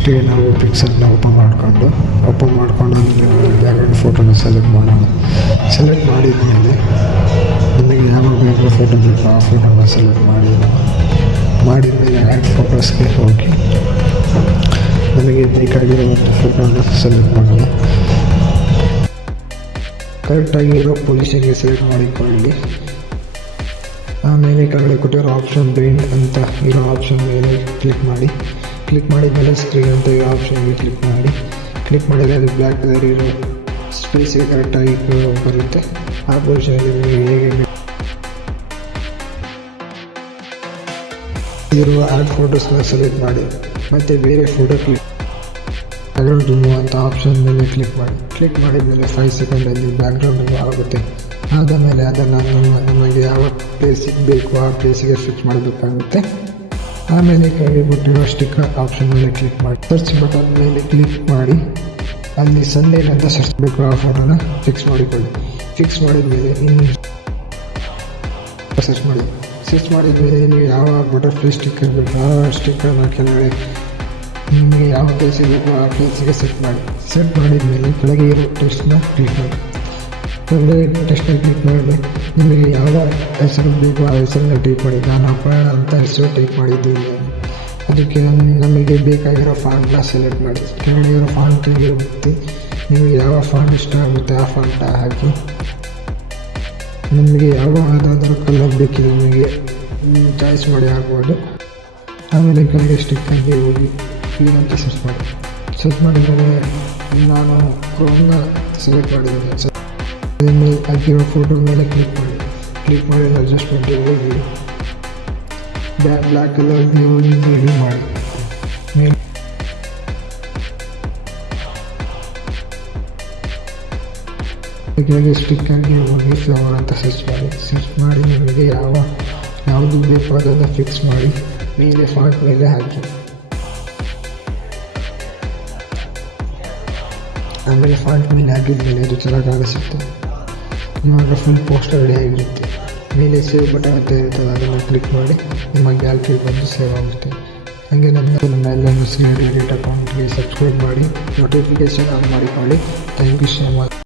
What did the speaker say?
ಫಸ್ಟಿಗೆ ನಾವು ಪಿಕ್ಸರ್ನ ಓಪನ್ ಮಾಡಿಕೊಂಡು, ಓಪನ್ ಮಾಡ್ಕೊಂಡು ಅಲ್ಲಿ ಬ್ಯಾಕ್ಗ್ರೌಂಡ್ ಫೋಟೋನ ಸೆಲೆಕ್ಟ್ ಮಾಡೋಣ. ಸೆಲೆಕ್ಟ್ ಮಾಡಿದ್ಮೇಲೆ ನನಗೆ ಯಾವ ಬ್ಯಾಕ್ಗ್ರೌಂಡ್ ಫೋಟೋ ಬೇಕೋ ಆ ಫೋಟೋನ ಸೆಲೆಕ್ಟ್ ಮಾಡಿ. ಮಾಡಿದ್ಮೇಲೆ ಆ್ಯಡ್ ಫೋಟೋಸ್ಗೆ ಹೋಗಿ ನಮಗೆ ಬೇಕಾಗಿರುವಂಥ ಫೋಟೋನ ಸೆಲೆಕ್ಟ್ ಮಾಡೋಣ. ಕರೆಕ್ಟಾಗಿರೋ ಪೊಸಿಷನ್ಗೆ ಸೆಲೆಕ್ಟ್ ಮಾಡಿಕೊಳ್ಳಿ. ಆಮೇಲೆ ಕೆಳಗಡೆ ಕೊಟ್ಟಿರೋ ಆಪ್ಷನ್ ಬ್ರೈನ್ ಅಂತ ಇರೋ ಆಪ್ಷನ್ ಮೇಲೆ ಕ್ಲಿಕ್ ಮಾಡಿ. ಕ್ಲಿಕ್ ಮಾಡಿದ ಮೇಲೆ ಸ್ಕ್ರೀನ್ ಅಂತ ಈ ಆಪ್ಷನ್ಗೆ ಕ್ಲಿಕ್ ಮಾಡಿ. ಕ್ಲಿಕ್ ಮಾಡಿದರೆ ಅದು ಬ್ಲ್ಯಾಕ್ ಕಲರ್ ಇರೋ ಸ್ಪೇಸಿಗೆ ಕರೆಕ್ಟಾಗಿ ಬರುತ್ತೆ. ಆ ಪೊಸಿಷನಲ್ಲಿ ನಿಮಗೆ ಹೇಗೆ ಇರುವ ಆ್ಯಡ್ ಫೋಟೋಸ್ನ ಸೆಲೆಕ್ಟ್ ಮಾಡಿ. ಮತ್ತು ಬೇರೆ ಫೋಟೋ ಕ್ಲಿಕ್ ಬ್ಯಾಕ್ಗ್ರೌಂಡ್ ರಿಮೂವ್ ಅಂತ ಆಪ್ಷನ್ ಮೇಲೆ ಕ್ಲಿಕ್ ಮಾಡಿ. ಕ್ಲಿಕ್ ಮಾಡಿದ್ಮೇಲೆ ಫೈವ್ ಸೆಕೆಂಡಲ್ಲಿ ಬ್ಯಾಕ್ಗ್ರೌಂಡ್ ಆಗುತ್ತೆ. ಆದ ಮೇಲೆ ಅದನ್ನು ನಮ್ಮ ನಮಗೆ ಯಾವ ಪ್ಲೇಸಿಗೆ ಬೇಕು, ಆ ಪ್ಲೇಸಿಗೆ ಸ್ವಿಚ್ ಮಾಡಬೇಕಾಗುತ್ತೆ. ಆಮೇಲೆ ಕೆಳಗೆ ಕೊಟ್ಟಿರೋ ಸ್ಟಿಕ್ಕರ್ ಆಪ್ಷನ್ ಮೇಲೆ ಕ್ಲಿಕ್ ಮಾಡಿ. ಸರ್ಚ್ ಬಟನ್ ಮೇಲೆ ಕ್ಲಿಕ್ ಮಾಡಿ. ಅಲ್ಲಿ ಸಂಡೇ ಅಂತ ಸರ್ಚ್ ಬೇಕು ಆ ಫಿಕ್ಸ್ ಮಾಡಿಕೊಳ್ಳಿ. ಫಿಕ್ಸ್ ಮಾಡಿದ್ಮೇಲೆ ಇನ್ನು ಸರ್ಚ್ ಮಾಡಿ. ಸರ್ಚ್ ಮಾಡಿದ್ಮೇಲೆ ನಿಮಗೆ ಯಾವ ಬಟರ್ಫ್ಲೈ ಸ್ಟಿಕ್ಕರ್ ಬೇಕು ಆ ಸ್ಟಿಕ್ಕರ್ನ ಕೆಳಗಡೆ ನಿಮಗೆ ಯಾವ ಪ್ಲೇಸಿಗೆ ಬೇಕೋ ಆ ಪ್ಲೇಸಿಗೆ ಸೆಟ್ ಮಾಡಿ. ಸೆಟ್ ಮಾಡಿದ ಮೇಲೆ ಕೆಳಗೆ ಇರೋ ಟೆಸ್ಟ್ನ ಕ್ಲಿಕ್ ಮಾಡಿ. ಕೆಳಗಡೆ ಟೆಸ್ಟಲ್ಲಿ ಟ್ರೀಟ್ ಮಾಡಿ ನಿಮಗೆ ಯಾವ ಹೆಸರು ಬೇಕು ಆ ಹೆಸರನ್ನ ಟೈಪ್ ಮಾಡಿ ನಾನು ಅಪರ್ಣ ಅಂತ ಹೆಸರು ಟೈಪ್ ಮಾಡಿದ್ದೀನಿ ಅದಕ್ಕೆ ನಮಗೆ ನಮಗೆ ಬೇಕಾಗಿರೋ ಫಾಂಟ್ನ ಸೆಲೆಕ್ಟ್ ಮಾಡಿ ಕೆಳಗಿರೋ ಫಾಂಟಿಗೆ ಫಾಂಟ್ ಇರುತ್ತೆ ನಿಮಗೆ ಯಾವ ಫಾಂಟ್ ಇಷ್ಟ ಆಗುತ್ತೆ ಆ ಫಾಂಟ ಹಾಕಿ. ನಿಮಗೆ ಯಾವ ಯಾವುದಾದ್ರೂ ಕಲರ್ ಬೇಕಿದೆ ನಿಮಗೆ ಚಾಯ್ಸ್ ಮಾಡಿ ಹಾಕ್ಬೋದು. ಆಮೇಲೆ ಕೆಳಗೆ ಸ್ಟಿಕ್ಕಾಗಿ ಹೋಗಿ ಕ್ಲೀನ್ ಅಂತ ಸರ್ಚ್ ಮಾಡಿ. ಸರ್ಚ್ ಮಾಡಿದರೆ ನಾನು ಕ್ರೋಮ್ನ ಸೆಲೆಕ್ಟ್ ಮಾಡಿದ್ದೀನಿ. ಸೊ ಮೇಲೆ ಹಾಕಿರೋ ಫೋಟೋ ಮೇಲೆ ಕ್ಲಿಕ್ ಮಾಡಿ ಕ್ಲಿಕ್ ಮಾಡಿ ಅಡ್ಜಸ್ಟ್ಮೆಂಟಿಗೆ ಹೋಗಿ ಬ್ಲ್ಯಾಕ್ ಬ್ಲ್ಯಾಕ್ ಕಲರ್ ನೀವು ರೆಡಿ ಮಾಡಿ ಮೇಲೆ ಕೆಳಗೆ ಸ್ಟಿಕ್ಕರ್ಗೆ ಹೋಗಿ ಫ್ಲವರ್ ಅಂತ ಸರ್ಚ್ ಮಾಡಿ ಸರ್ಚ್ ಮಾಡಿ ನಿಮಗೆ ಯಾವ ಯಾವುದು ಬೇಕು ಅದನ್ನು ಫಿಕ್ಸ್ ಮಾಡಿ ಮೇಲೆ ಫಾಂಟ್ ಮೇಲೆ ಹಾಕಿ ಆಮೇಲೆ ಫಾಂಟ್ ಮೇಲೆ ಹಾಕಿದ್ಮೇಲೆ ಅದು ಚೆನ್ನಾಗಿ ಕಾಣಿಸುತ್ತೆ ಇವಾಗ ಫುಲ್ ಪೋಸ್ಟರ್ ರೆಡಿ ಆಗಿರುತ್ತೆ. ಮೇಲೆ ಸೇವ್ ಬಟನ್ ಅಂತ ಇರ್ತದೆ ಅದನ್ನು ಕ್ಲಿಕ್ ಮಾಡಿ ನಿಮ್ಮ ಗ್ಯಾಲರಿ ಬಂದು ಸೇವ್ ಆಗುತ್ತೆ. ಹಾಗೆ ನಮ್ಮ ನನ್ನ ಎಲ್ಲ ಎಡಿಟ್ ಅಕೌಂಟ್ಗೆ ಸಬ್ಸ್ಕ್ರೈಬ್ ಮಾಡಿ ನೋಟಿಫಿಕೇಶನ್ ಆನ್ ಮಾಡಿಕೊಳ್ಳಿ ಥ್ಯಾಂಕ್ ಯು ಸೊ ಮಚ್